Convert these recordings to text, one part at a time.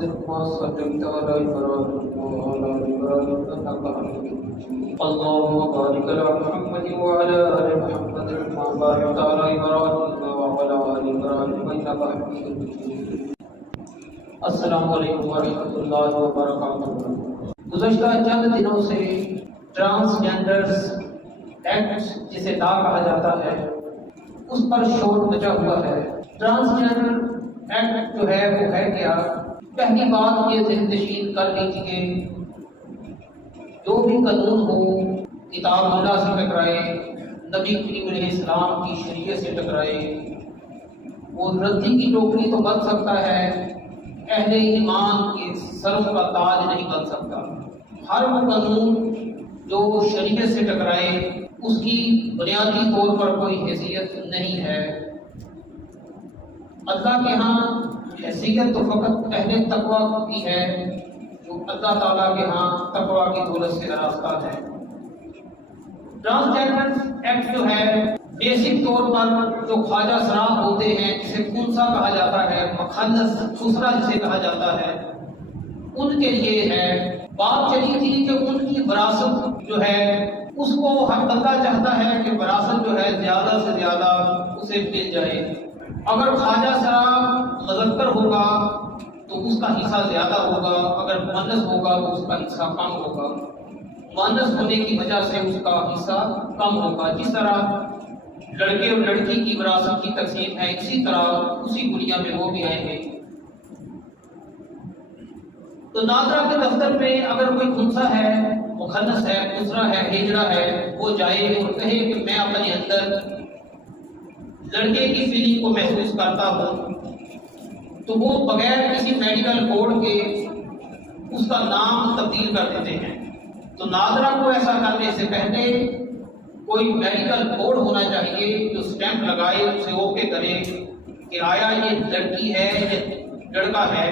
محمد كما صليت على إبراهيم وعلى آل إبراهيم إنك حميد مجيد اللهم بارك على محمد وعلى آل محمد كما باركت على إبراهيم وعلى آل إبراهيم إنك حميد مجيد السلام علیکم ورحمۃ اللہ وبرکاتہ۔ گزشتہ چند دنوں سے ٹرانسجینڈرز ایکٹ جسے لا کہا جاتا ہے اس پر شور مچا ہوا ہے۔ ٹرانسجینڈر ایکٹ جو ہے وہ ہے کیا؟ پہلی بات یہ ذہن نشین کر لیجیے، جو بھی قانون ہو کتاب اللہ سے ٹکرائے، نبی کریم علیہ السلام کی شریعت سے ٹکرائے، وہ ردی کی ٹوکری تو بن سکتا ہے، اہل ایمان کے سروں کا تاج نہیں بن سکتا۔ ہر وہ قانون جو شریعت سے ٹکرائے اس کی بنیادی طور پر کوئی حیثیت نہیں ہے۔ اللہ کے ہاں حیثیت تو فقط اہل تقوی کی ہے، جو اللہ تعالیٰ کے ہاں تقوی کی دولت سے آراستہ ہے۔ ٹرانسجینڈر ایکٹ جو ہے بیسک طور پر جو خواجہ سراب ہوتے ہیں، جسے خنثی کہا جاتا ہے، مخنث خسرا جسے کہا جاتا ہے، ان کے لیے ہے۔ بات چلی تھی کہ ان کی وراثت جو ہے اس کو ہر بندہ چاہتا ہے کہ وراثت جو ہے زیادہ سے زیادہ اسے مل جائے۔ اگر خواجہ سراب مذکر ہوگا تو اس کا حصہ زیادہ ہوگا، اگر مؤنث ہوگا تو اس کا حصہ کم ہوگا۔ مؤنث ہونے کی وجہ سے اس کا حصہ کم ہوگا۔ جس طرح لڑکے اور لڑکی کی وراثت کی تقسیم ہے، اسی طرح اسی گڑیا میں وہ بھی آئیں گے۔ تو ناظرہ کے دفتر میں اگر کوئی خنثی ہے، مخنث ہے، خسرا ہے، ہجڑا ہے، وہ جائے اور کہے کہ میں اپنے اندر لڑکے کی فیلنگ کو محسوس کرتا ہوں، تو وہ بغیر کسی میڈیکل کوڈ کے اس کا نام تبدیل کر دیتے ہیں۔ تو ناظرہ کو ایسا کرنے سے پہلے کوئی میڈیکل کوڈ ہونا چاہیے جو سٹیمپ لگائے، اسے اوکے کرے کہ آیا یہ لڑکی ہے یا لڑکا ہے،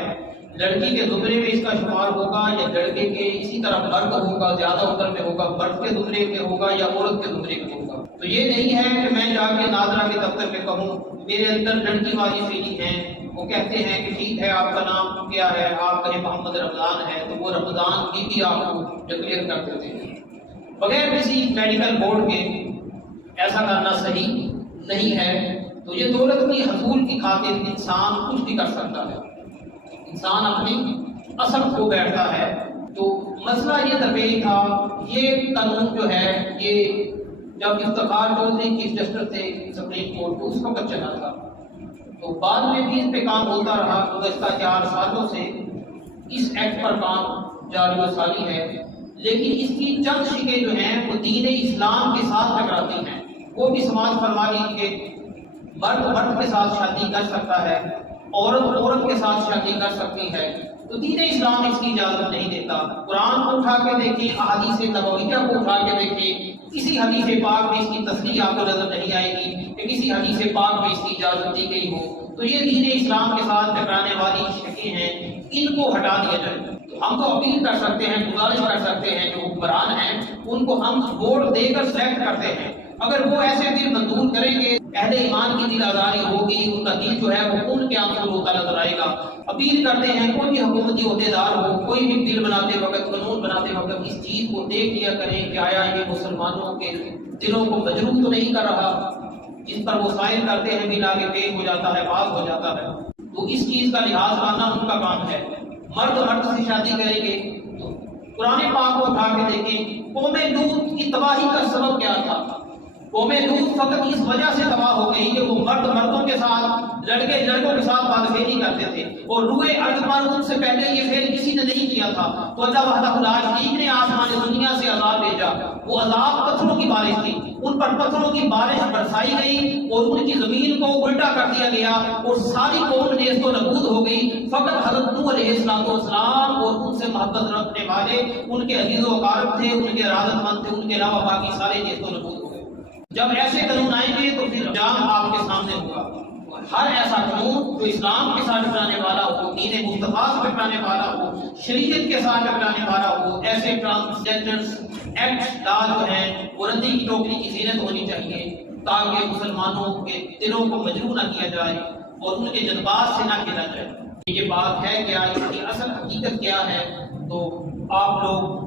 لڑکی کے زمرے میں اس کا شمار ہوگا یا لڑکے کے، اسی طرح مرد ہوگا زیادہ عمر میں ہوگا مرد کے زمرے میں ہوگا یا عورت کے زمرے میں ہوگا۔ تو یہ نہیں ہے کہ میں جا کے ناظرہ کے دفتر میں کہوں میرے اندر لڑکی والی فیلنگ ہے، وہ کہتے ہیں کہ ٹھیک ہے آپ کا نام کیا ہے، آپ کہیں محمد رمضان ہے، تو وہ رمضان کی بھی آپ کو ڈکلیئر کر دیتے ہیں بغیر کسی میڈیکل بورڈ کے۔ ایسا کرنا صحیح نہیں ہے۔ تو یہ دولت کی حصول کی خاطر انسان کچھ بھی کر سکتا ہے، انسان اپنی اصل کھو بیٹھتا ہے۔ تو مسئلہ یہ درپیش تھا، یہ قانون جو ہے یہ جب افتخار چودھری چیف جسٹس تھے سپریم کورٹ کو اس وقت چلا تھا، تو بعد میں بھی اس پہ کام ہوتا رہا۔ گزشتہ 4 سالوں سے اس ایکٹ پر کام جاری و ساری ہے، لیکن اس کی چند شکیں جو ہیں وہ دین اسلام کے ساتھ ٹکراتی ہیں۔ وہ بھی سماج فرما لیجیے، مرد مرد کے ساتھ شادی کر سکتا ہے، عورت عورت کے ساتھ شادی کر سکتی ہے، تو دین اسلام اس کی اجازت نہیں دیتا۔ قرآن کو اٹھا کے دیکھیں، احادیث نبویہ کو اٹھا کے دیکھیں، کسی حدیث پاک میں اس کی تصریح آپ کو نظر نہیں آئے گی کہ کسی حدیث پاک میں اس کی اجازت دی گئی ہو۔ تو یہ دین اسلام کے ساتھ ٹکرانے والی شکیں ہیں، ان کو ہٹا دیا جائے۔ تو ہم تو اپیل کر سکتے ہیں، گزارش کر سکتے ہیں، جو حکمران ہیں ان کو ہم ووٹ دے کر سلیکٹ کرتے ہیں، اگر وہ ایسے دل منظور کریں گے اہل ایمان کی دل آزاری ہوگی، ان کا دل جو ہے وہ خون کے آنسو ہوتا نظر آئے گا۔ اپیل کرتے ہیں کوئی بھی حکومتی عہدیدار ہو، کوئی بھی بل بناتے وقت، قانون بناتے وقت اس چیز کو دیکھ لیا کریں کہ آیا یہ مسلمانوں کے دلوں کو مجروح تو نہیں کر رہا، جس پر وہ سائن کرتے ہیں بل آگے پیش ہو جاتا ہے، پاس ہو جاتا ہے۔ تو اس چیز کا لحاظ کرنا ان کا کام ہے۔ مرد مرد سے شادی کریں گے تو قرآن پاک کو اٹھا کے دیکھیں، قوم لوط کی تباہی کا سبب کیا تھا؟ قوم لوط فقط اس وجہ سے تباہ ہو گئی کہ وہ مرد مردوں کے ساتھ، لڑکے لڑکوں کے ساتھ بدفعلی کرتے تھے، اور روئے ارض پر ان سے پہلے یہ فعل کسی نے نہیں کیا تھا۔ تو اللہ وحدہ لا شریک نے آسمان دنیا سے عذاب بھیجا، وہ عذاب پتھروں کی بارش تھی، ان پر پتھروں کی بارش برسائی گئی اور ان کی زمین کو الٹا کر دیا گیا اور ساری قوم نیست و نابود ہو گئی۔ فقط حضرت نوح علیہ السلام اور ان سے محبت رکھنے والے ان کے عزیز و اقارب تھے، ان کے ارادت مند تھے، ان کے علاوہ باقی سارے نیست و نابود ہو گئے۔ جب ایسے قانون آئیں گے تو پھر جام آپ کے سامنے ہوگا۔ ہر ایسا قانون جو اسلام کے ساتھ ٹکرانے والا ہو، دین مصطفیٰ سے ٹکرانے والا ہو، شریعت کے ساتھ ٹکرانے والا ہو، ایسے ٹرانسجینڈر ایکٹ لا جو ہیں وہ ردی کی ٹوکری کی زینت ہونی چاہیے، تاکہ مسلمانوں کے دلوں کو مجروح نہ کیا جائے اور ان کے جذبات سے نہ کھیلا جائے۔ یہ بات ہے کیا، اس کی اصل حقیقت کیا ہے، تو آپ لوگ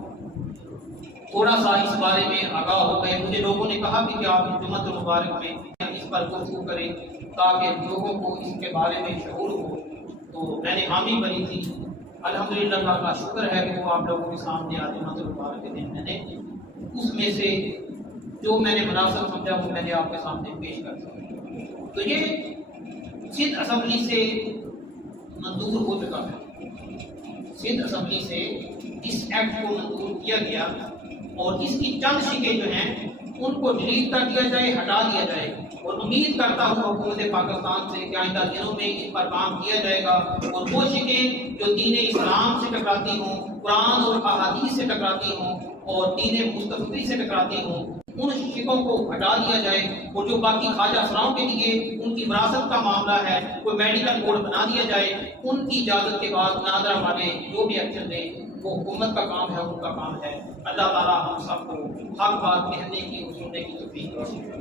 تھوڑا سا اس بارے میں آگاہ ہو گئے۔ مجھے لوگوں نے کہا کہ آپ جمعۃ المبارک میں اس پر گفتگو کریں تاکہ لوگوں کو اس کے بارے میں شعور ہو، تو میں نے حامی بنی تھی۔ الحمدللہ اللہ کا شکر ہے کہ وہ آپ لوگوں کے سامنے آج جمعۃ المبارک کے دن میں نے اس میں سے جو میں نے مناسب سمجھا وہ میں نے آپ کے سامنے پیش کر دیا۔ تو یہ سندھ اسمبلی سے منظور ہو چکا ہے، سندھ اسمبلی سے اس ایکٹ کو منظور کیا گیا، اور اس کی چند شکیں جو ہیں ان کو ڈیلیٹ کر دیا جائے، ہٹا دیا جائے، اور امید کرتا ہوں حکومت پاکستان سے کہ آئندہ دنوں میں اس پر کام کیا جائے گا، اور وہ شکیں جو دین اسلام سے ٹکراتی ہوں، قرآن اور احادیث سے ٹکراتی ہوں، اور دین مصطفی سے ٹکراتی ہوں، ان شکوں کو ہٹا دیا جائے، اور جو باقی خواجہ سراؤں کے لیے ان کی وراثت کا معاملہ ہے کوئی میڈیکل کوڈ بنا دیا جائے، ان کی اجازت کے بعد نادرا والے جو بھی ایکشن دیں وہ حکومت کا کام ہے، ان کا کام ہے۔ اللہ تعالیٰ ہم سب کو حق بات کہنے کی اور سننے کی توفیق دے۔